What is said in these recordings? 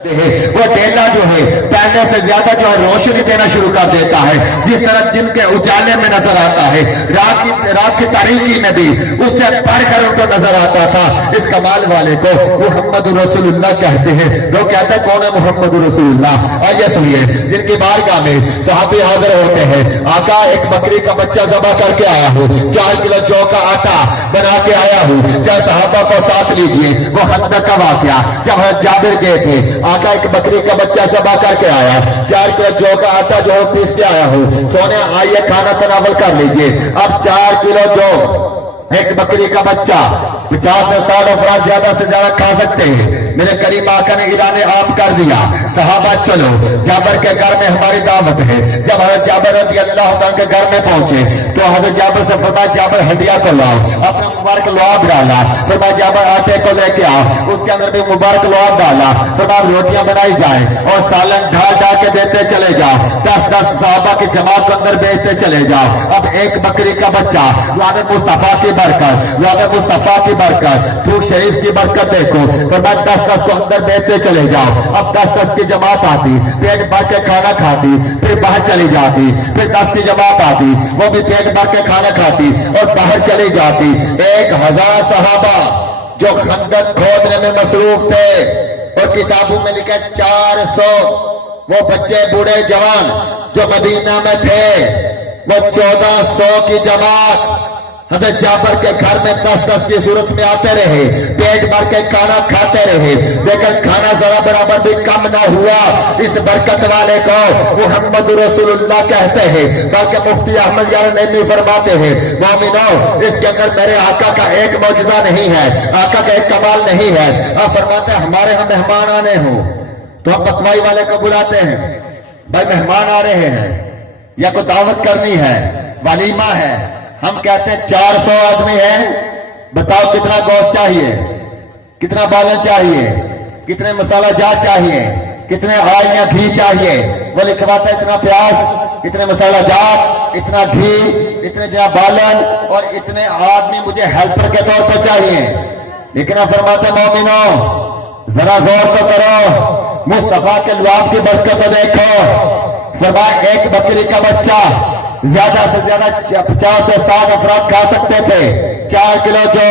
وہ ڈیلا جو ہے پہلے سے زیادہ جو ہے روشنی دینا شروع کر دیتا ہے، جس طرح دن کے اجالے میں نظر آتا ہے، رات کی تاریکی میں بھی اس سے پڑھ کر ان کو نظر آتا تھا۔ اس کمال والے کو محمد رسول اللہ کہتے ہیں۔ لوگ کہتے ہیں کون ہے محمد رسول اللہ؟ آئیے سنیے، جن کی بارگاہ میں صحابی حاضر ہوتے ہیں، آقا ایک بکری کا بچہ ذبح کر کے آیا ہوں، 4 کلو جو کا آٹا بنا کے آیا ہوں، چاہے صحابہ کو ساتھ لیجیے۔ وہ خندق کا واقعہ جب حضرت جابر گئے تھے، آقا ایک بکری کا بچہ ذبح کر کے آیا، 4 کلو جو کا آٹا جو پیس کے آیا ہوں، سونے آئیے کھانا تناول کر لیجیے۔ اب 4 کلو جو ایک بکری کا بچہ 50 سے 60 افراد زیادہ سے زیادہ کھا سکتے ہیں۔ میرے کریم آقا نے اعلان عام کر دیا، صحابہ چلو جابر کے گھر میں ہماری دعوت ہے۔ جب حضرت جابر رضی اللہ عنہ کے گھر میں پہنچے تو حضرت جابر سے فرمایا جابر ہڈیا کو لاؤ، اپنا مبارک لعاب ڈالا، فرمایا جابر آٹے کو لے کے آؤ، اس کے اندر بھی مبارک لعاب ڈالا، فرمایا روٹیاں بنائی جائیں اور سالن ڈھال ڈال کے دیتے چلے جاؤ، 10 صحابہ کی جماعت کو اندر بیچتے چلے جاؤ۔ اب ایک بکری کا بچہ، لعاب مصطفیٰ کی برکت، لعاب مصطفیٰ کی برکت، تھوک شریف کی برکت دیکھو، فرمایا 10 کو اندر بیچتے چلے جاؤ۔ اب 10 کی جماعت آتی، پیٹ بھر کے کھانا کھاتی، پھر باہر چلی جاتی، پھر 10 کی جماعت آتی، وہ بھی پیٹ بھر کے کھانا کھاتی اور باہر چلی جاتی۔ 1000 صحابہ جو خندق کھودنے میں مصروف تھے، اور کتابوں میں لکھا 400 وہ بچے بوڑھے جوان جو مدینہ میں تھے، وہ 1400 کی جماعت حضرت جابر کے گھر میں 10 کی صورت میں آتے رہے، پیٹ بھر کے کھانا کھاتے رہے، لیکن کھانا ذرا برابر بھی کم نہ ہوا۔ اس برکت والے کو محمد رسول اللہ کہتے ہیں، بلکہ مفتی احمد یار نعیمی فرماتے ہیں مومنو اس کے اندر میرے آقا کا ایک معجزہ نہیں ہے، آقا کا ایک کمال نہیں ہے۔ آپ فرماتے ہیں ہمارے ہم مہمان آنے ہوں تو ہم پکوائی والے کو بلاتے ہیں، بھائی مہمان آ رہے ہیں یا کوئی دعوت کرنی ہے، ولیمہ ہے، ہم کہتے ہیں 400 آدمی ہیں، بتاؤ کتنا گوشت چاہیے، کتنا بالن چاہیے، کتنے مسالہ جات چاہیے، کتنے آئل یا گھی چاہیے۔ وہ لکھواتا ہے اتنا پیاز، اتنے مسالہ جات، اتنا گھی، اتنے جناب بالن اور اتنے آدمی مجھے ہیلپر کے طور پر چاہیے۔ لیکن آپ فرماتے ہیں مومنو ذرا غور تو کرو، مصطفیٰ کے لعاب کی برکت دیکھو۔ فرمایا ایک بکری کا بچہ زیادہ سے زیادہ 50 سے 60 افراد کھا سکتے تھے، 4 کلو جو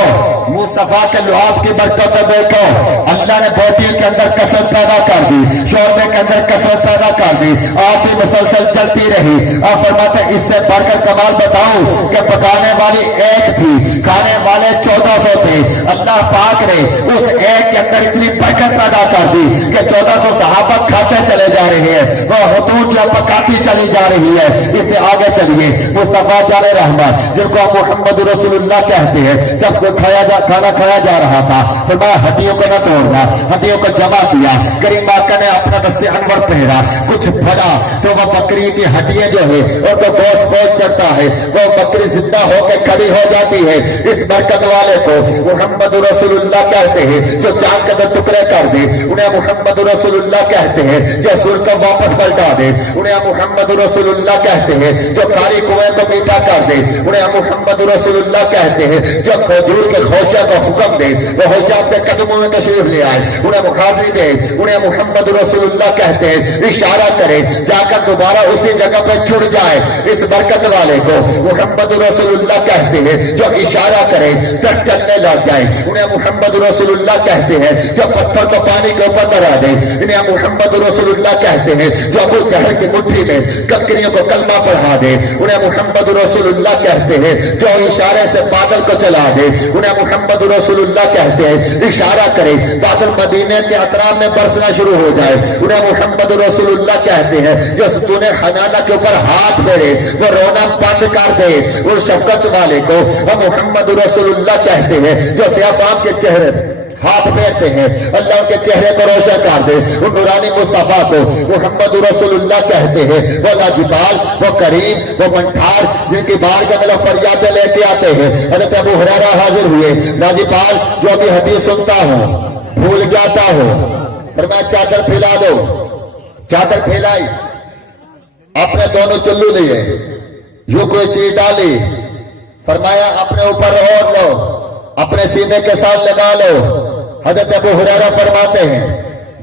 مصطفیٰ کے لعاب کی برکت دیکھو۔ اللہ نے بوٹیوں کے اندر کثرت پیدا کر دی، شوربے کے اندر کثرت پیدا کر دی، آپ بھی مسلسل چلتی رہی۔ آپ فرماتے ہیں اس سے بڑھ کر کمال بتاؤں کہ پکانے والی ایک تھی، کھانے والے 1400 تھے۔ اللہ پاک نے اس ایک کے اندر اتنی برکت پیدا کر دی کہ 1400 صحابہ کھاتے چلے جا رہے ہیں، وہ حدود یا پکاتی چلی جا رہی ہے۔ اس سے آگے چلیے مصطفیٰ جان رحمت جن کو محمد رسول اللہ کہتے ہیں، جب کھانا کھایا جا رہا تھا فرمایا ہڈیوں کو نہ توڑنا، ہڈیوں کو جمع کیا۔ کریم آقا نے اپنا دست انور پہنا، کچھ پڑا تو وہ بکری کی ہڈیاں جو ہے اور تو گوشت چڑھتا ہے، وہ بکری زندہ ہو کے کھڑی ہو جاتی ہے۔ اس برکت والے کو محمد رسول اللہ کہتے ہیں، جو چاند کے اندر ٹکڑے کر دے انہیں محمد رسول اللہ کہتے ہیں، جو سر کو واپس پلٹا دے انہیں محمد رسول اللہ کہتے ہیں، جو کاری کنویں کو میٹھا کر دے انہیں محمد رسول اللہ کہتے ہیں، جو کھجور کے خوشہ کو حکم دے وہ خوشہ اپنے قدموں میں تشریف لے آئے انہیں مخاطری دے انہیں محمد رسول اللہ کہتے ہیں، اشارہ کرے جا کر دوبارہ اسی جگہ پہ چھڑ جائے۔ اس برکت والے کو محمد رسول اللہ کہتے ہیں، جو اشارہ کرے تک چلنے لگ جائے انہیں محمد رسول اللہ کہتے ہیں، جو پتھر کو پانی کے اوپر کرا دے انہیں محمد رسول اللہ کہتے ہیں، جو ابو جہل کی مٹھی میں ککریوں کو کلمہ پڑھا دے انہیں محمد رسول اللہ کہتے ہیں، جو اشارے سے بادل کو چلا دے انہیں محمد رسول اللہ کہتے ہیں، اشارہ کرے بادل مدینے کے اطراف میں برسنا شروع ہو جائے انہیں محمد رسول اللہ کہتے ہیں، جو ستون خزانہ کے اوپر ہاتھ پھیرے وہ رونا بند کر دے اس شفقت والے کو وہ محمد رسول اللہ کہتے ہیں، جو سیاہ کے چہرے ہاتھ پھیرتے ہیں اللہ ان کے چہرے کو روشن کر دے ان نورانی مصطفیٰ کو محمد رسول اللہ کہتے ہیں، وہ لاجپال، وہ کریم، وہ منٹھار جن کی بارگاہ میں فریادیں لے کے آتے ہیں۔ حضرت ابو ہریرہ حاضر ہوئے، لاجپال جو بھی حدیث سنتا ہوں بھول جاتا ہوں، فرمایا چادر پھیلا دو، چادر پھیلائی، اپنے دونوں چلو لیے، یوں کوئی چیز ڈالی، فرمایا اپنے اوپر اور لو، اپنے سینے کے ساتھ لگا لو۔ حضرت ابو ہریرہ فرماتے ہیں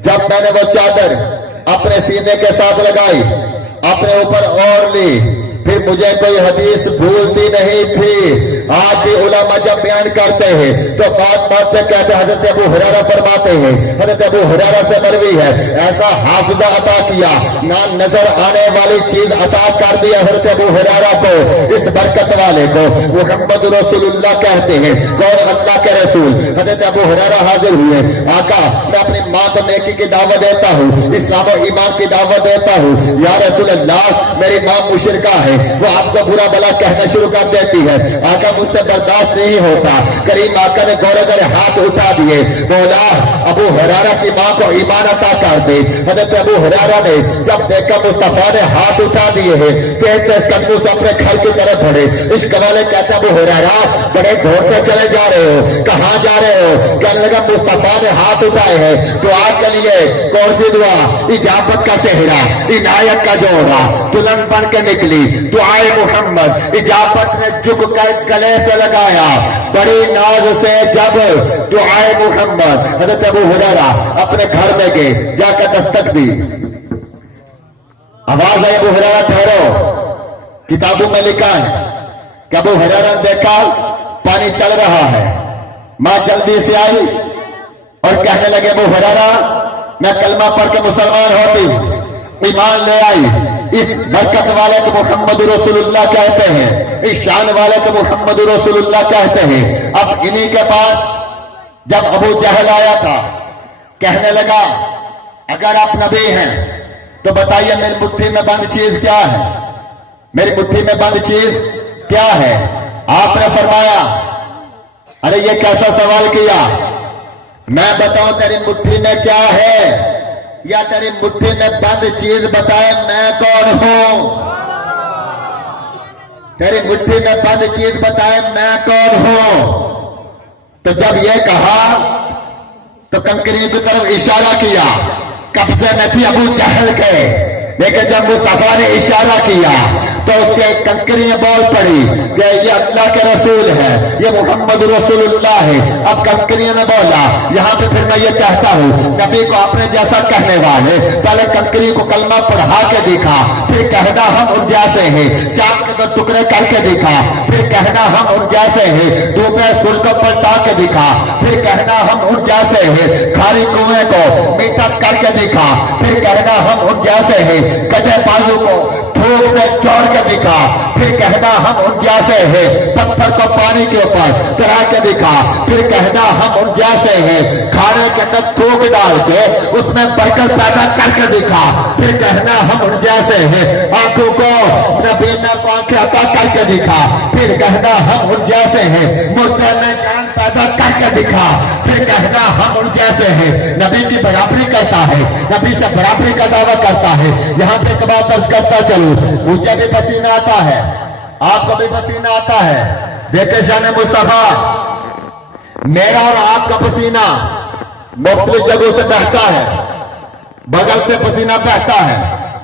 जब मैंने वो चादर अपने सीने के साथ लगाई, अपने ऊपर ओढ़ ली, फिर मुझे कोई हदीस भूलती नहीं थी। आज भी उलमा जब बयान करते हैं तो बात बात पे कहते हैं, हजरत अबू हुरैरा फरमाते हैं, हजरत अबू हुरैरा से मरवी है, ऐसा हाफिजा अता किया, ना नजर आने वाली चीज अता कर दिया हजरत अबू हुरैरा को, इस बरकत वाले को मुहम्मद रसूलुल्लाह कहते हैं। कौन? अल्लाह के रसूल। हजरत अबू हुरैरा हाजिर हुए, आका मैं अपनी माँ को नेकी की दावत देता हूँ, इस्लाम और ईमान की दावत देता हूँ। या रसूल अल्लाह, मेरी माँ मुशरिका है, वो आपको बुरा भला कहना शुरू कर देती है, आका मुझसे बर्दाश्त नहीं होता। करीम आका ने गौरे गौरे हाथ उठा दिए, मौला अबू हुरैरा की माँ को ईमान अता कर दे। हजरत अबू हुरैरा ने जब देखा मुस्तफा ने हाथ उठा दिए हैं, तेज कदमों से अपने घर की तरफ बढ़े। इस कवाले कहते अबू हुरैरा, बड़े दौड़ते चले जा रहे हो, कहाँ जा रहे हो? कहने लगा मुस्तफा ने हाथ उठाए हैं दुआ के लिए। कौन सी दुआ? इजाबत का सेहरा, इनायत का जोड़ा, दुल्हन बन के निकली दुआए मोहम्मद। इजाबत ने झुक कर गले से लगाया बड़ी नाज से जब दुआए मोहम्मद। हजरत अबू हुरैरा अपने घर में गए, जाकर दस्तक दी, आवाज आई अबू हुरैरा ठहरो। किताबों में लिखा है कि अबू हुरैरा ने देखा पानी चल रहा है, मां जल्दी से आई और कहने लगे अबू हुरैरा मैं कलमा पढ़ के मुसलमान होती, ईमान ले आई। इस बरकत वाले को मुहम्मद रसूलुल्लाह कहते हैं, इस शान वाले को मुहम्मद रसूलुल्लाह कहते हैं। अब इन्हीं के पास जब अबू जहल आया था, कहने लगा अगर आप नबी हैं तो बताइए मेरी मुट्ठी में बंद चीज क्या है, मेरी मुट्ठी में बंद चीज क्या है? आपने फरमाया अरे ये कैसा सवाल किया, मैं बताऊं तेरी मुट्ठी में क्या है या तेरी मुट्ठी में बंद चीज बताए मैं कौन हूं? तेरी मुट्ठी में बंद चीज बताए मैं कौन हूं? तो जब ये कहा तो कंकरी की तरफ इशारा किया, कब्जे में थी अबू जहल के, लेकिन जब मुस्तफा ने इशारा किया तो उसके कंकरियां बोल पड़ी कि ये अल्लाह के रसूल है, ये मोहम्मद रसूलुल्लाह है। अब कंकरियों ने बोला, यहाँ पे फिर मैं ये कहता हूँ नबी को अपने जैसा कहने वाले पहले कंकरी को कलमा पढ़ा के दिखा, फिर कहना हम उन जैसे हैं, चांद के दो टुकड़े करके दिखा, फिर कहना हम उन जैसे हैं, डूबे फूल को पलटा के दिखा, फिर कहना हम उन जैसे हैं, खाली कुएं को मीठा करके दिखा, फिर कहना हम उन जैसे हैं, कटे बाजू को ठोक से जोड़ के दिखा, फिर कहना हम उन जैसे हैं, पत्थर को पानी के ऊपर चढ़ा के दिखा, फिर कहना हम उन जैसे हैं, खाने के अंदर थूक डाल के उसमें बरकत पैदा करके दिखा, फिर कहना हम उन जैसे हैं, आंखों को नबी में आंखें अता करके दिखा, फिर कहना हम उन जैसे हैं, मुर्दे में जान पैदा करके दिखा, फिर कहना हम उन जैसे हैं। नबी की बराबरी करता है, नबी से बराबरी का दावा करता है। यहाँ पे एक बात अर्ज करता चलूं, मुझे भी पसीना आता है, आपको भी पसीना आता है। देखे शान मुस्तफा, मेरा और आपका पसीना मुख्तलिफ जगहों से बहता है, बगल से पसीना बहता है,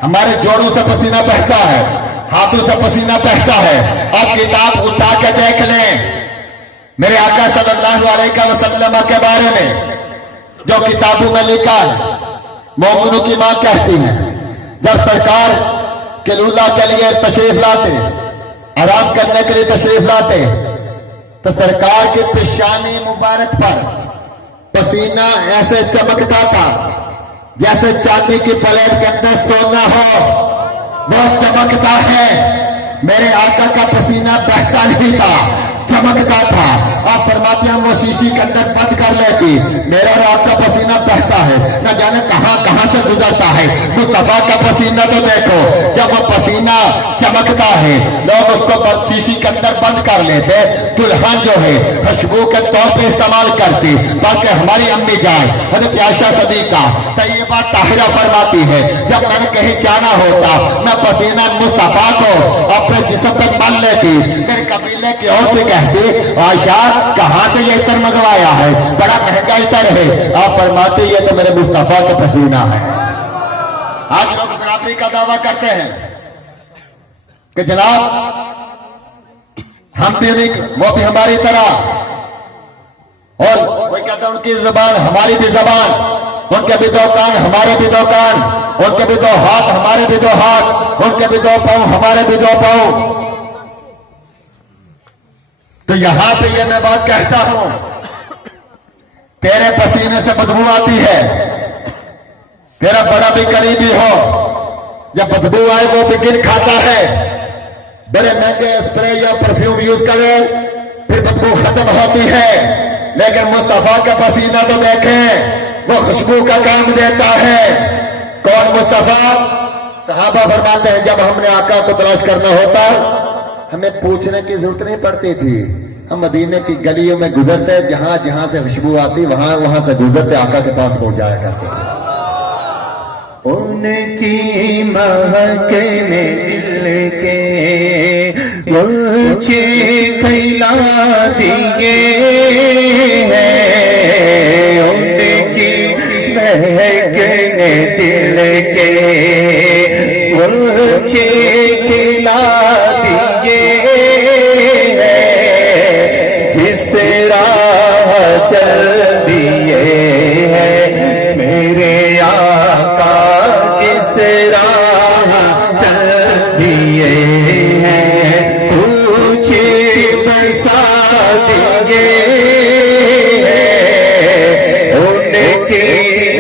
हमारे जोड़ों से पसीना बहता है, हाथों से पसीना बहता है। अब किताब उठा के देख लें मेरे आका सल्लल्लाहु अलैहि वसल्लम के बारे में जो किताबों में लिखा है। मोमिनों की मां कहती है जब सरकार किलूला के लिए तशरीफ लाते, आराम करने के लिए तशरीफ लाते, तो सरकार की पेशानी मुबारक पर पसीना ऐसे चमकता था जैसे चांदी की प्लेट के अंदर सोना हो, वो चमकता है। मेरे आका का पसीना बहता नहीं था, चमकता था। आप फरमाते हैं वो शीशी के अंदर बंद कर लेती, मेरा और आपका पसीना बहता है, न जाने कहां कहां से गुजरता है। मुस्तफा का पसीना तो देखो, जब वो पसीना चमकता है लोग उसको शीशी के अंदर बंद कर लेते, दुल्हन जो है खुशबू के तौर पे इस्तेमाल करती। बल्कि हमारी अम्मी जान हज़रत आयशा सदीका तैयबा ताहिरा फरमाती है जब मैंने कहीं जाना होता मैं पसीना मुस्तफा को अपने जिस्म पर मल लेती, मेरे कबीले की औरतें कहती आयशा कहां से ये इतर मंगवाया है, बड़ा महंगा इतर है। आप फरमाते ये तो मेरे मुस्तफा का पसीना है। आज लोग बराबरी का दावा करते हैं कि जनाब हम भी वो भी हमारी तरह, और कोई कहता है उनकी जबान हमारी भी जबान। ان کے بھی دو کان ہمارے بھی دو کان، ان کے بھی دو ہاتھ ہمارے بھی دو ہاتھ، ان کے بھی دو پاؤں ہمارے بھی دو پاؤں۔ تو یہاں پہ یہ میں بات کہتا ہوں، تیرے پسینے سے بدبو آتی ہے، تیرا بڑا بھی قریبی ہو، جب بدبو آئے وہ بھی گن کھاتا ہے، بڑے مہنگے اسپرے یا پرفیوم یوز کرے پھر بدبو ختم ہوتی ہے، لیکن مصطفیٰ کا پسینہ تو دیکھیں، وہ خوشبو کا کام دیتا ہے۔ کون مصطفیٰ؟ صحابہ فرماتے ہیں جب ہم نے آقا کو تلاش کرنا ہوتا ہمیں پوچھنے کی ضرورت نہیں پڑتی تھی، ہم مدینے کی گلیوں میں گزرتے، جہاں جہاں سے خوشبو آتی وہاں سے گزرتے آقا کے پاس پہنچ جایا کرتے تھے۔ ان کی مہکنے دل کے گلچے کھلا دیے ہیں، ان کی مہکنے دل کے گلچے کھلا دیے ہیں، جس راہ چل دیے ہیں میرے آقا، جس راہ چل دیے ہیں کچھ بسا دیے ہیں، ان کی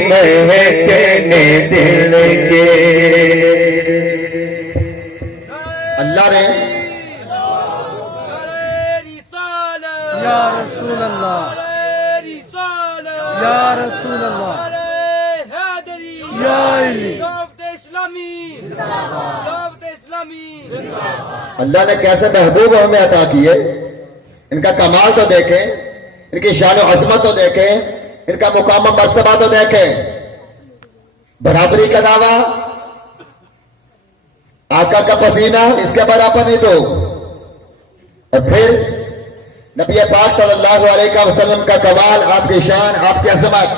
مہکنے دل کے۔ اللہ نے یا رسول اللہ، یا رسول اللہ، یا علی، اللہ نے کیسے محبوب ہمیں عطا کیے، ان کا کمال تو دیکھیں، ان کی شان و عظمت تو دیکھیں، ان کا مقام و مرتبہ تو دیکھیں۔ برابری کا دعویٰ، آقا کا پسینہ اس کے برابر نہیں تو، اور پھر نبی پاک صلی اللہ علیہ وسلم کا کمال، آپ کی شان، آپ کی عظمت،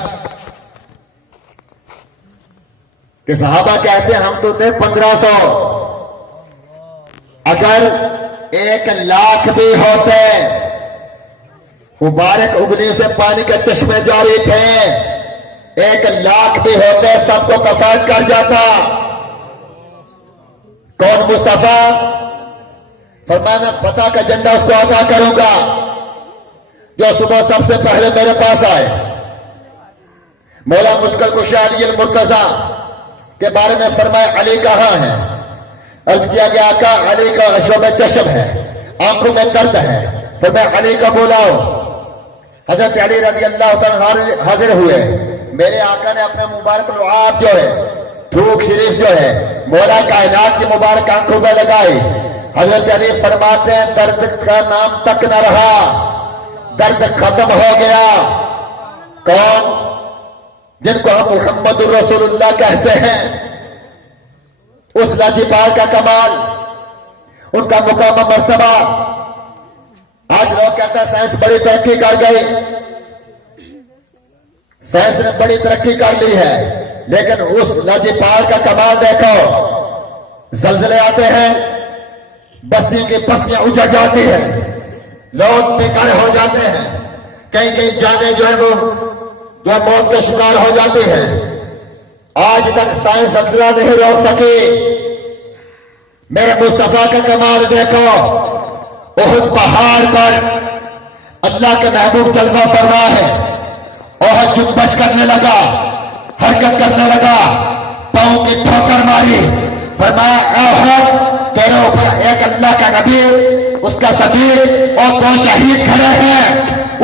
کہ صحابہ کہتے ہیں ہم تو تھے 1500، اگر 1,00,000 بھی ہوتے، مبارک اگنی سے پانی کے چشمے جاری تھے، 1,00,000 بھی ہوتے سب کو کفایت کر جاتا۔ کون مصطفیٰ؟ فرمایا میں فتح کا جھنڈا اس کو عطا کروں گا جو صبح سب سے پہلے میرے پاس آئے۔ مولا مشکل کشا علی المرتضیٰ کے بارے میں فرمایا علی کہاں ہے؟ عرض کیا گیا آقا علی کا عشب چشم ہے، آنکھوں میں درد ہے، فرمایا علی کا بلاؤ۔ حضرت علی رضی اللہ تعالیٰ حاضر ہوئے، میرے آقا نے اپنا مبارک لعاب جو ہے، تھوک شریف جو ہے، مولا کائنات کی مبارک آنکھوں میں لگائی۔ حضرت علی فرماتے ہیں درد کا نام تک نہ رہا، درد ختم ہو گیا۔ کون؟ جن کو ہم محمد الرسول اللہ کہتے ہیں، اس لاجپال کا کمال، ان کا مقام و مرتبہ۔ آج لوگ کہتے ہیں سائنس بڑی ترقی کر گئی، سائنس نے بڑی ترقی کر لی ہے، لیکن اس لاجپال کا کمال دیکھو، زلزلے آتے ہیں، بستیوں کی بستیاں اجڑ جاتی ہیں، لوگ بیکار ہو جاتے ہیں، کئی کئی جانیں جو ہے وہ جو موت کا شکار ہو جاتی ہیں۔ آج تک سائنس زلزلہ نہیں روک سکی۔ میرے مصطفیٰ کا کمال دیکھو، احد پہاڑ پر اللہ کے محبوب جلوہ فرما ہے، احد جنبش کرنے لگا، حرکت کرنے لگا، پاؤں کی ٹھوکر ماری، فرمایا اے احد تیرے اوپر ایک اللہ کا نبی، اس کا صدیق اور 2 شہید کھڑے ہیں۔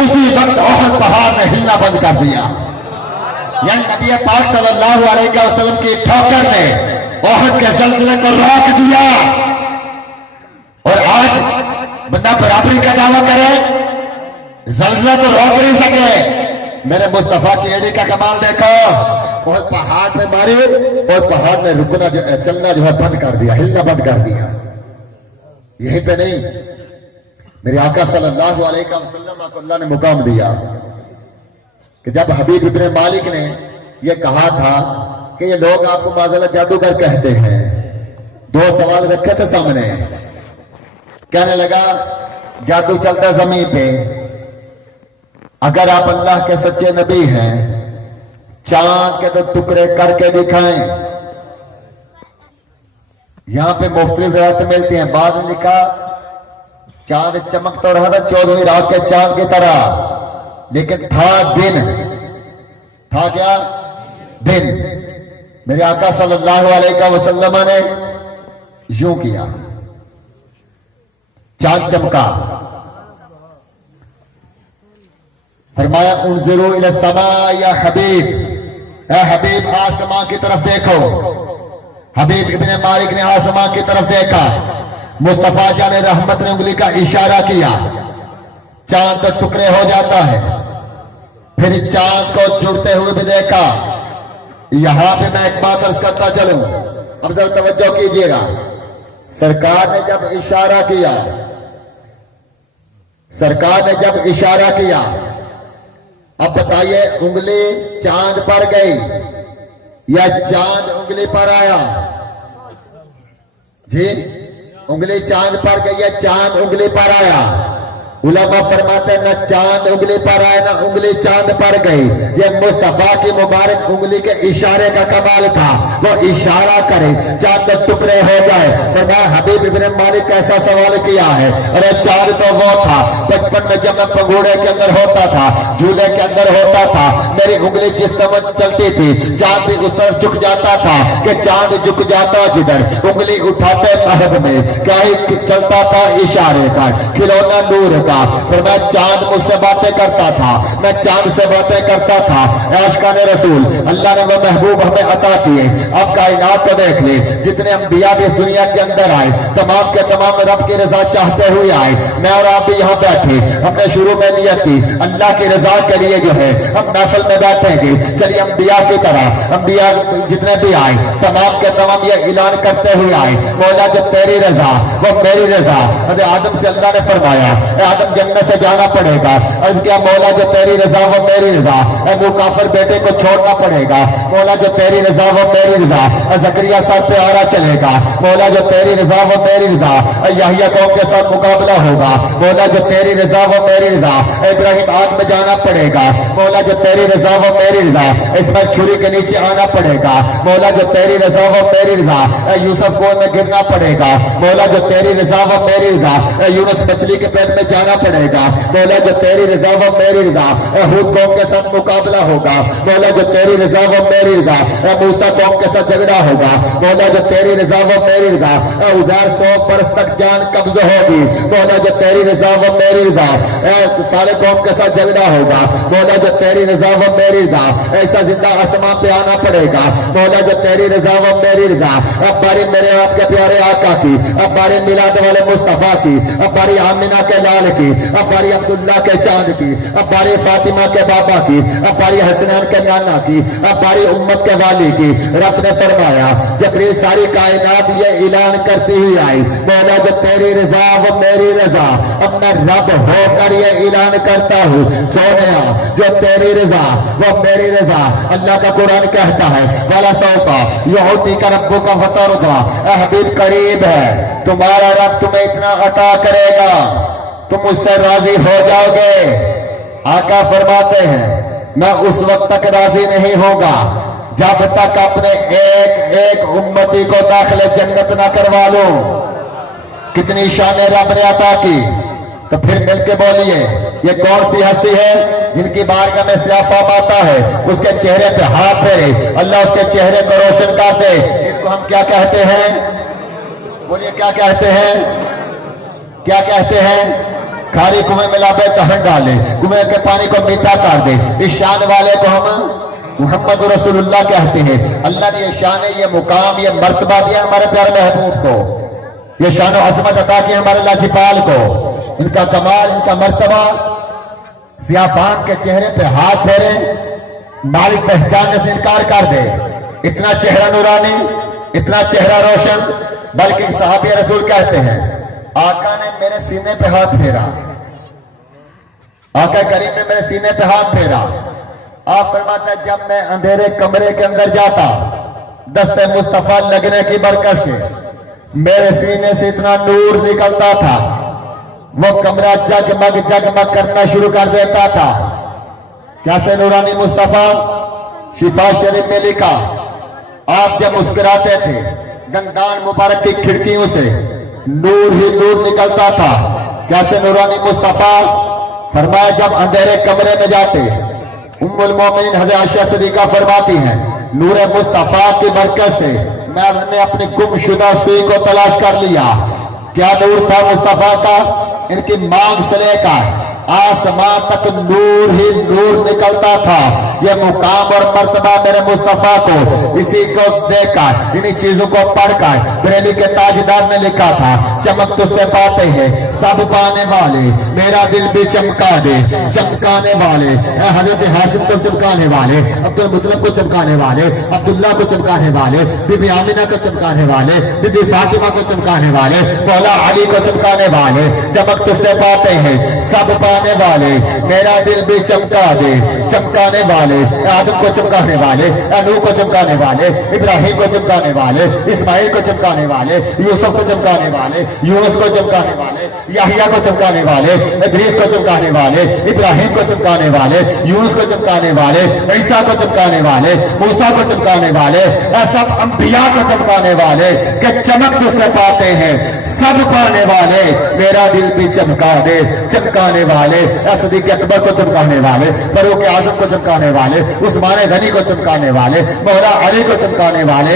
اسی وقت احد پہاڑ نے ہلنا بند کر دیا، یعنی نبی پاک صلی اللہ علیہ وسلم کی ٹھوکر نے احد کے زلزلے کو روک دیا۔ اور آج بندہ برابری کا دعویٰ کرے، زلزلہ تو روک نہیں سکے۔ میرے مصطفیٰ کی ایڈی کا کمال دیکھو، بہت پہاڑ پہ ماری اور پہاڑ نے رکنا چلنا جو ہے بند کر دیا، ہلنا بند کر دیا۔ یہیں پہ نہیں، میرے آقا صلی اللہ علیہ وسلم کو اللہ نے مقام دیا کہ جب حبیب ابن مالک نے یہ کہا تھا کہ یہ لوگ آپ کو معذاللہ جادوگر کہتے ہیں، 2 سوال رکھے تھے سامنے، کہنے لگا جادو چلتا زمین پہ، اگر آپ اللہ کے سچے نبی ہیں चांद के तो टुकड़े करके दिखाएं। यहां पे मुख्तलिफ रात मिलती हैं। बाद में लिखा चांद चमक तो रहा था 14वीं रात के चांद की तरह, लेकिन था दिन, था क्या दिन। मेरे आका सल्लल्लाहु अलैहि वसल्लम ने यूं किया, चांद चमका, फरमाया उन्ज़िरू इला समा या हबीब, ए हबीब आसमां की तरफ देखो। हबीब इब्ने मालिक ने आसमां की तरफ देखा, मुस्तफा जाने रहमत ने उंगली का इशारा किया, चांद तो टुकड़े हो जाता है। फिर चांद को जुड़ते हुए भी देखा। यहां पे मैं एक बात अर्ज करता चलूं, अब जरा तवज्जो कीजिएगा। सरकार ने जब इशारा किया, सरकार ने जब इशारा किया, अब बताइए उंगली चांद पर गई या चांद उंगली पर आया? जी, उंगली चांद पर गई या चांद उंगली पर आया? उलमा फरमाते न चांद उंगली पर आए न उंगली चांद पर गई। ये मुस्तफा की मुबारक उंगली के इशारे का कमाल था। वो इशारा करे चांद तो टुकड़े हो जाए। फरमाया हबीब इब्ने मालिक कैसा सवाल किया है? अरे चांद तो वो था बचपन में जब मैं पंगूड़े के अंदर होता था, झूले के अंदर होता था, मेरी उंगली जिस तरफ चलती थी चांद भी उस तरफ झुक जाता था कि चांद झुक जाता जिधर उंगली उठाते महब में क्या ही चलता था इशारे का, खिलौना नूर का। फिर मैं चांद मुझसे बातें करता था, मैं चांद से बातें करता था। आशिकान रसूल अल्लाह ने वो महबूब हमें अता किए। अब कायनात को देख ले, जितने अंबिया भी इस दुनिया के अंदर आए तमाम के तमाम रब की रजा चाहते हुए आए। मैं और आप भी यहाँ बैठे, हमने शुरू में नियत की अल्लाह की रजा के लिए जो है हम महफिल में बैठेंगे। चलिए अंबिया की तरह अंबिया जितने भी आए तमाम के तमाम ये ऐलान करते हुए आए, मौला जो तेरी रजा वो मेरी रजा। आदम से अल्लाह ने फरमाया आदम जन्नत से जाना पड़ेगा, अर्ज किया मौला जो तेरी रजा वो मेरी रजा। अबू काफिर बेटे को छोड़ना पड़ेगा, मौला जो तेरी रजा वो मेरी रजा। जकरिया सर पे आरा चलेगा, मौला जो तेरी रजा वो मेरी रजा। यहिया कौम के साथ मुकाबला होगा, मौला जो तेरी रजा वो मेरी रजा। इब्राहिम आग में जाना पड़ेगा, मौला जो तेरी रजा वो मेरी रजा। इसमें छुरी के नीचे आना पड़ेगा, मौला जो तेरी रजा वो मेरी रजा। यूसुफ कुएं में गिरना पड़ेगा, मौला जो तेरी रजा वो मेरी रजा। यूनुस मछली के पेट में जाना पड़ेगा, मौला जो तेरी रजा वो मेरी रजा। हूद कौम के साथ मुकाबला होगा, मौला जो तेरी रजा वो मेरी रजा। मूसा कौम के साथ झगड़ा होगा, मौला जो तेरी रजा वो मेरी रजा। उजार 100 बरस तक जान कब्ज होगी, मौला जो तेरी रजा वो मेरी रजा। सारे कौम के साथ झगड़ा होगा, मौला जो तेरी रजा वो मेरी रजा। ऐसा जिंदा आसमां पे आना पड़ेगा, मौला जो तेरी रजा वो मेरी रजा। अब बारी मेरे आपके प्यारे आका की, अब बारी मिलाद वाले मुस्तफा की, अब बारी आमिना के लाल की, अब बारी अब्दुल्ला के चांद की, अब बारी फातिमा के बाबा की, अब बारी हसनैन के नाना की, अब बारी उम्मत के वाली की। रब ने फरमाया जब ये सारी कायनात ये ऐलान करती हुई आई, मौला जो तेरी रजा वो मेरी रजा। अब मैं रब होकर ये ऐलान करता हूँ सोनिया जो तेरी रजा वो मेरी रजा। अल्लाह का कुरान कहता है वाला सौफा यहूदी का रब्बों का फतरदा, हबीब करीब है तुम्हारा रब तुम्हें इतना अता करेगा तुम उससे राजी हो जाओगे। आका फरमाते हैं मैं उस वक्त तक राजी नहीं होगा जब तक अपने एक एक उम्मती को दाखिले जन्नत ना करवा लूं। कितनी शान रब ने अता की। तो फिर मिलके बोलिए ये कौन सी हस्ती है जिनकी बारगाह में स्याफा आता है, उसके चेहरे पे हाथ फेरे, अल्लाह उसके चेहरे को रोशन कर दे। इसको हम क्या कहते हैं? बोलिए क्या कहते हैं? क्या कहते हैं? खाली कुएं में लाबे तहन डाले, कुएं के पानी को मीठा कर दे। इस शान वाले को हम मोहम्मद रसूलुल्लाह कहते हैं। अल्लाह ने ये शान, ये मुकाम, ये मर्तबा दिया हमारे प्यारे महबूब को, ये शान अजमत अता की हमारे लाजिपाल को। इनका कमाल, इनका मर्तबा, सियाफान के चेहरे पे हाथ फेरे, मालिक पहचानने से इनकार कर दे। इतना चेहरा नूरानी, इतना चेहरा रोशन। बल्कि सहाबी रसूल कहते हैं आका ने मेरे सीने पे हाथ फेरा, आका करीम ने मेरे सीने पे हाथ फेरा। आप फरमाते हैं जब मैं अंधेरे कमरे के अंदर जाता, दस्ते मुस्तफा लगने की बरकत से मेरे सीने से इतना नूर निकलता था, वो कमरा जगमग जगमग करना शुरू कर देता था। कैसे नूरानी मुस्तफा? शिफा शरीफ में लिखा, आप जब मुस्कुराते थे दंदान मुबारक की खिड़कियों से नूर ही नूर निकलता था। कैसे नूरानी मुस्तफा? फरमाया जब अंधेरे कमरे में जाते, उम्मुल मोमिनीन हज़रत आयशा सिद्दीक़ा फरमाती हैं, नूर मुस्तफा की बरकत से मैंने अपनी गुमशुदा सुई को तलाश कर लिया। क्या नूर था मुस्तफा का? इनकी मांग से लेकर आसमां तक नूर ही नूर निकलता था। ये मुकाम और मर्तबा मेरे मुस्तफा को इसी को देखकर, इन्हीं चीजों को पढ़कर बरेली के ताजदार ने लिखा था, चमक तुझसे पाते हैं सब पाने वाले, मेरा दिल भी चमका दे चमकाने वाले। हजरत हाशिम को चमकाने वाले, अब्दुल मुतलब को चमकाने वाले, अब्दुल्ला को चमकाने वाले, बीबी आमिना को चमकाने वाले, बीबी फातिमा को चमकाने वाले, मौला अली को चमकाने वाले। चमक तुझसे पाते हैं सब पाने वाले, मेरा दिल भी चमका दे चमकाने वाले। आदम को चमकाने वाले, नूह को चमकाने वाले, इब्राहिम को चमकाने वाले, इस्माइल को चमकाने वाले, यूसुफ को चमकाने वाले, यूनुस को चमकाने वाले, याहिया को चमकाने वाले, इदरीस को चमकाने वाले, इब्राहिम को चमकाने वाले, यूनुस को चमकाने वाले, ईसा को चमकाने वाले, मूसा को चमकाने वाले, सब अंबिया को चमकाने वाले। कि चमक तुझसे पाते हैं सब पाने वाले, मेरा दिल भी चमका दे चमकाने वाले। सिद्दीक़ अकबर को चमकाने वाले, फारूक आज़म को चमकाने वाले, उस्मान गनी को चमकाने वाले, मौला अली को चमकाने वाले,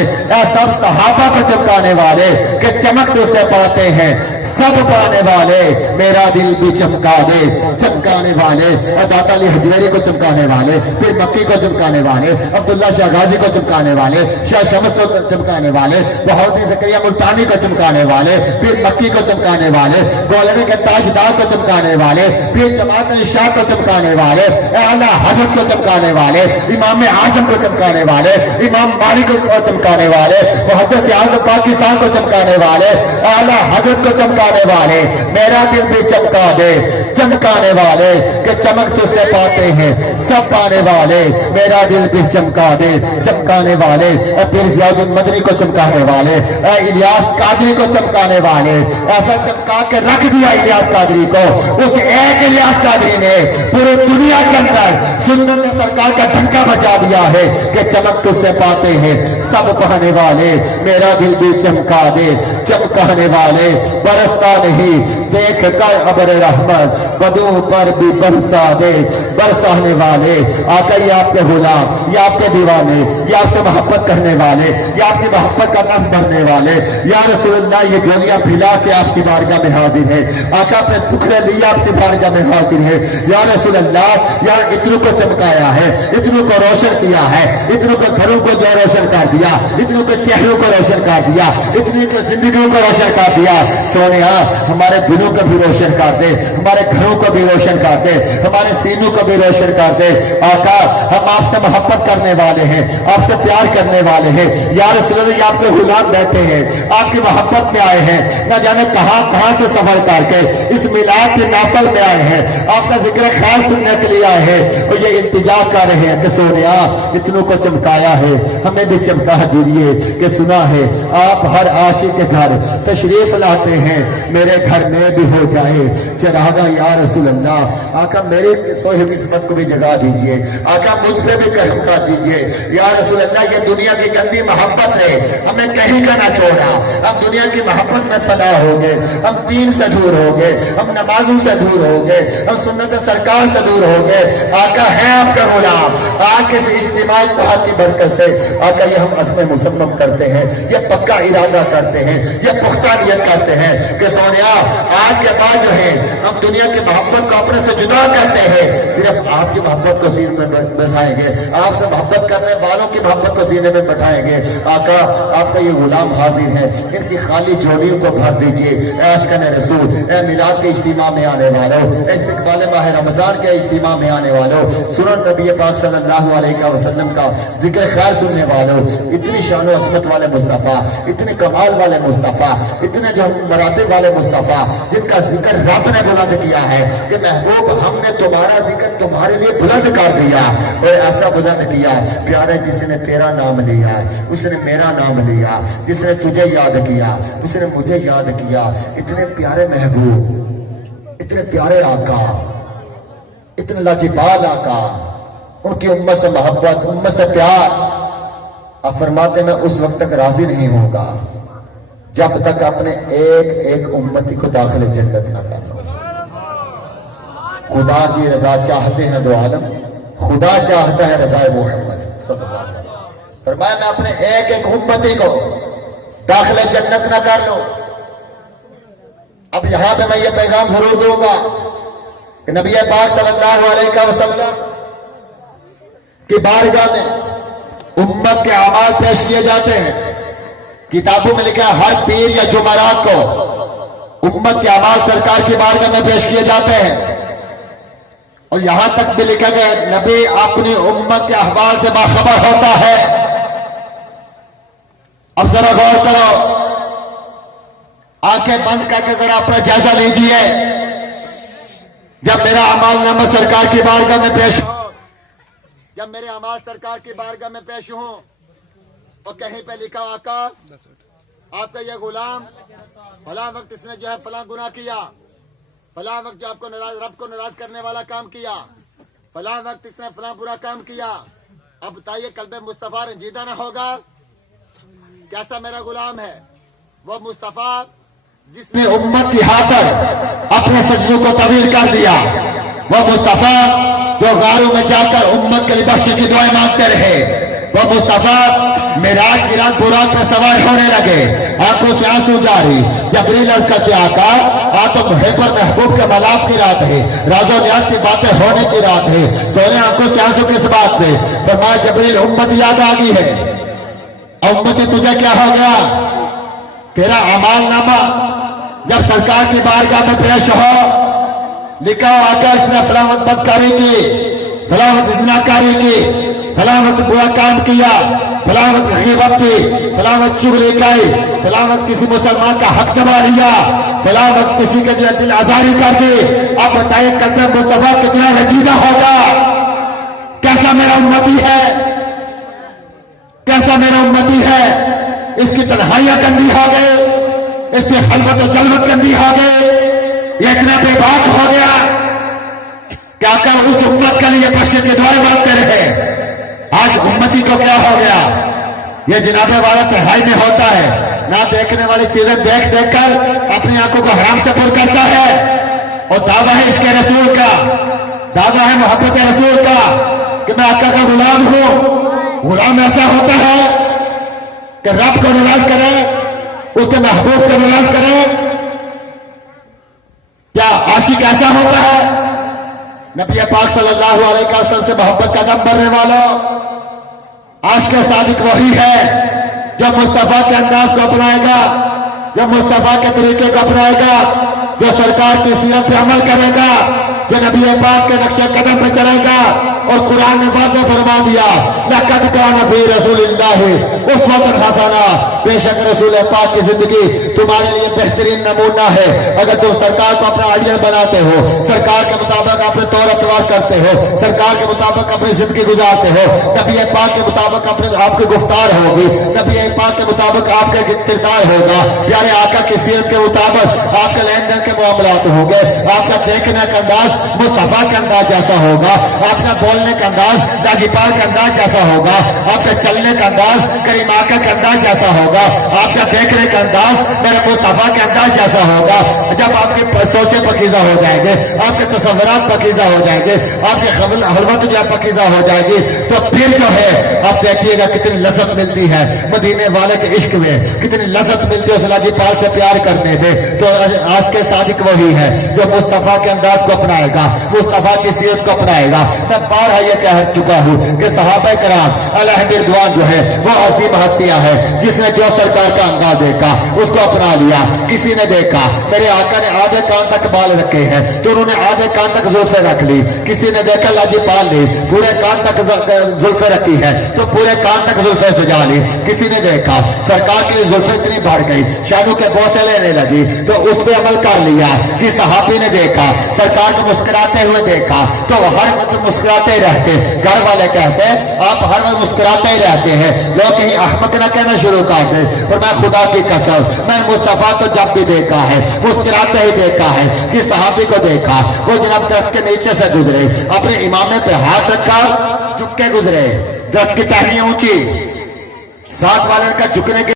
सब सहाबा को चमकाने वाले। कि चमक तुझसे पाते हैं सब पाने वाले, मेरा दिल भी चमका दे चमकाने वाले। दाता अली हजवेरी को चमकाने वाले, फिर मक्की को चमकाने वाले, अब्दुल्ला शाह गाजी को चमकाने वाले, शाह शमस को चमकाने वाले, बहाउद्दीन ज़करिया मुल्तानी को चमकाने वाले, फिर मक्की को चमकाने वाले, ग्वालियर के ताजदार को चमकाने वाले, फिर जमात अली शाह को चमकाने वाले, आला हजरत को चमकाने वाले, इमाम आजम को चमकाने वाले, इमाम मालिक को चमकाने वाले, मुहद्दिस आज़म पाकिस्तान को चमकाने वाले, आला हजरत को चमकाने वाले। मेरा दिल भी चमका दे चमकाने वाले। कि चमक तुझसे पाते हैं सब पाने वाले, मेरा दिल भी चमका दे चमकाने वाले। और फिर ज़ियाउद्दीन मदनी को चमकाने वाले, इलियास कादरी को चमकाने वाले। ऐसा चमका के रख दिया इलियास कादरी को, उस एक इलियास कादरी ने पूरी दुनिया के अंदर सुन्नत सरकार का डंका बजा दिया है। कि चमक तुझसे पाते हैं सब पाने वाले, मेरा दिल भी चमका दे चमकाने वाले। बरसता नहीं देख कर अबर रहमत, बदू पर भी बरसा दे बरसाने वाले। आका ये आपके गुलाम, ये आपके दीवाने, ये आपसे मोहब्बत करने वाले, ये आपकी मोहब्बत का दम भरने वाले। या रसूलुल्लाह ये जोलियां फिला के आपकी बारगाह में हाजिर है। आका अपने टुकड़े लिए आपकी बारगाह में हाजिर है। या रसूलुल्लाह या इतनों को चमकाया है, इतनों को रोशन किया है, इतनों को घरों को जो रोशन कर दिया, इतनों के चेहरों को रोशन कर दिया, इतनी को जिंदगियों को रोशन कर दिया। सोनिया हमारे दिलों को भी रोशन कर दे, हमारे घरों को भी रोशन कर दे, हमारे सीनों को भी रोशन कर दे। आका हम आपसे मोहब्बत करने वाले हैं, आपसे प्यार करने वाले हैं। या रसूलुल्लाह आपके गुलाम बैठे हैं, आपकी मोहब्बत में आए हैं, न जाने कहां कहां से सफर करके इस मिलाद के नाफल में आए हैं, आपका जिक्र खैर सुनने के लिए आए हैं। और ये इंतजार कर रहे हैं कि सोनिया इतनों को चमकाया है, हमें भी चमका दीजिए। कि सुना है आप हर आशिक के घर तशरीफ लाते हैं, मेरे घर में भी हो जाए चरागा या रसूल अल्लाह। आका मेरी सोहे किस्मत को भी जगा दीजिए, आका मुझ पे भी करम कर दीजिए। या रसूल अल्लाह ये दुनिया की गंदी मोहब्बत है, हमें कहीं का ना छोड़ा। हम दुनिया की मोहब्बत में फना हो गए, हम दीन से दूर हो गए, हम नमाजों से दूर हो गए, हम सुन्नत सरकार से दूर हो गए। आका है आपका गुलाम, आके से इज्तिमाई बात की बरकत से आका ये हम अज़्म मुसम्मम करते हैं, ये पक्का इरादा करते हैं, ये पुख्ता नियत करते हैं कि सोनिया आज के बाद जो है हम दुनिया की मोहब्बत को अपने से जुदा करते हैं, सिर्फ आपकी मोहब्बत को सीने में बसाएंगे, आपसे मोहब्बत करने वालों की मोहब्बत को सीने में बैठाएंगे। आका आपका ये गुलाम हाजिर है, इनकी खाली झोलियों को भर दीजिए। आशिकाने रसूल, ए मिलाद के इज्तिमा में आने वालों, इस्तकबाल माह रमजान के इज्तिमा में आने वालों, सुनन नबी पाक सल्लल्लाहु अलैहि वसल्लम का जिक्र खैर सुनने वालों, इतनी शान और अज़मत वाले मुस्तफ़ा, इतने कमाल वाले मुस्तफ़ा, इतने जो मरातब वाले मुस्तफ़ा, जिनका जिक्र रब ने बुलंद किया है कि महबूब हमने तुम्हारा जिक्र तुम्हारे लिए बुलंद कर दिया। और ऐसा बुलंद किया प्यारे, जिसने तेरा नाम लिया उसने मेरा नाम लिया, जिसने तुझे याद किया उसने मुझे याद किया। इतने प्यारे महबूब, इतने प्यारे आका, इतने लाजवाब आका, उनकी उम्मत से मोहब्बत, उम्मत से प्यार। अब फरमाते मैं उस वक्त तक राजी नहीं होगा जब तक अपने एक एक उम्मती को दाखिल जन्नत ना कर लो। खुदा की रजा चाहते हैं दो आलम, खुदा चाहता है रजा मोहम्मद सल्लल्लाहु अलैहि वसल्लम। फरमाया मैं अपने एक एक उम्मती को दाखिल जन्नत ना कर लो। अब यहां पे मैं ये पैगाम जरूर दूंगा कि नबी पाक सल्लल्लाहु अलैहि वसल्लम की बारगाह में उम्मत के अमाल पेश किए जाते हैं। किताबों में लिखा है हर पीर या जुमेरात को उम्मत के अमाल सरकार की बारगाह में पेश किए जाते हैं। और यहां तक भी लिखा गया नबी अपनी उम्मत के अहवाल से बाखबर होता है। अब जरा गौर करो, आंखें बंद करके जरा अपना जायजा लीजिए। जब मेरा अमाल नामा सरकार की बारगाह में पेश हो, जब मेरे अमाल सरकार की बारगाह में पेश हो और कहीं पे लिखा आका आपका यह गुलाम फला वक्त इसने जो है फला गुनाह किया, फला वक्त जो आपको नाराज रब को नाराज करने वाला काम किया, फला वक्त इसने फला बुरा काम किया। अब बताइए कल्बे मुस्तफा रंजीदा ना होगा? कैसा मेरा गुलाम है वो मुस्तफा जिसने उम्मत की खातिर अपने सजदों को तवील कर दिया, वो मुस्तफा जो गारों में जाकर उम्मत के लिए बख्शिश की दुआएं मांगते रहे, वो मुस्तफा मेराज की रात बुराक पर सवार होने लगे, आंखों से आंसू जारी। जबरील अर्ज करते आका आ तो मुहब्बत महबूब के मलाप की रात है, राजो न्याज की बातें होने की रात है, सोने आंखों से आंसू किस बात पे? फरमाया जबरील उम्मत याद आ गई है। उम्मती तुझे क्या हो गया? तेरा अमाल नामा जब सरकार की बारगाह में पेश हो, लिखा हो आका इसने फलावत बदकारी की, फलावत इज़्नाकारी की, फलावत बुरा काम किया, फलावत गीबत की, फलावत चुगली की, फलावत किसी मुसलमान का हक दबा लिया, फलावत किसी के जो दिल आजारी कर दी। अब बताइए कल्बे मुस्तफा कितना रजीदा होगा? कैसा मेरा उम्मती है, कैसा मेरा उम्मती है? इसकी तन्हाइयां गंदी हो गई, इसकी खलवत और जलवत गंदी हो गई, ये इतना बेबाक हो गया क्या कर उस उम्मत के लिए बख्शिश की दुआएं मांगते रहे। आज उम्मती को क्या हो गया? ये जनाबे वाला तन्हाई में होता है, ना देखने वाली चीजें देख देख कर अपनी आंखों को हराम से पुर करता है। और दावा है इसके रसूल का, दावा है मोहब्बत रसूल का कि मैं आका का गुलाम हूं। गुलाम ऐसा होता है कि रब को नाराज करे, उसके महबूब को नाराज करे। क्या आशिक ऐसा होता है? नबी पाक सल्लल्लाहु अलैहि वसल्लम से मोहब्बत का दम भरने वालों, आशिक सादिक वही है जो मुस्तफा के अंदाज को अपनाएगा, जो मुस्तफा के तरीके को अपनाएगा, जो सरकार की सीरत पे अमल करेगा, जो नबी पाक के नक्शे कदम पे चलेगा। और कुरान ने वादा फरमा दिया लक़द कान फी रसूलिल्लाहि उस्वतुन हसना, बेशक रसूल पाक की जिंदगी तुम्हारे लिए बेहतरीन नमूना है। अगर तुम सरकार को अपना आइडियल बनाते हो, सरकार के मुताबिक अपने तौर अतवार करते हो, सरकार के मुताबिक अपनी जिंदगी गुजारते हो, नबी पाक के मुताबिक अपने आपकी गुफ्तार होगी, नबी पाक के मुताबिक आपका किरदार होगा, प्यारे आका की सीरत के मुताबिक आपके लेन देन के मामलात होंगे, आपका देखने का अंदाज मुस्तफा का अंदाज जैसा होगा, आपका बोलने का अंदाज दाजीपाल का अंदाज जैसा होगा, आपका चलने का अंदाज करीम आका का अंदाज जैसा होगा, आपका देखने का अंदाज मेरे मुस्तफा के अंदाज जैसा होगा। जब आपकी सोचे पकीजा हो जाएंगे, आपके तस्वुरात पकीजा हो जाएंगे, आपकी हलवत जो है पकीजा हो जाएगी, तो फिर जो है आप देखिएगा कितनी लज्जत मिलती है मदीने वाले के इश्क में, कितनी लज्जत मिलती है उस लाजीपाल से प्यार करने में। तो आज के सादिक वही है जो मुस्तफा के अंदाज को अपनाएगा, मुस्तफा की सीरत को अपनाएगा। मैं बारहा ये कह चुका हूँ कि सहाबा कराम अलैहिम रिदवान जो है वो अजीम हस्तियां है, जिसने जो सरकार का अंदाज देखा उसको अपना लिया। किसी ने देखा मेरे आका ने आधे कान तक बाल रखे हैं तो उन्होंने आधे कान तक जुल्फे रख ली, किसी ने देखा लाजीपाल ने पूरे कान तक जुल्फे रखी है तो पूरे कान तक जुल्फे सजा ली, किसी ने देखा सरकार की जुल्फे इतनी बढ़ गई शानों के बोसे लेने लगी तो उस पर अमल कर लिया। कि सहाबी ने देखा सरकार को मुस्कुराते हुए देखा तो हर वक्त मुस्कुराते मुस्कुराते रहते, घर वाले कहते हैं आप हर वक्त मुस्कुराते ही रहते हैं, लोग कहीं अहमक ना कहना शुरू कर दे। और मैं खुदा की कसम, मैं मुस्तफा को जब भी देखा है मुस्कुराते ही देखा है। किस सहाबी को देखा, वो जनाब दरख्त के नीचे से गुजरे, अपने इमामे पे हाथ रखा, झुक के गुजरे, दरख्त की टहनियां ऊंची, साथ वाले का झुकने के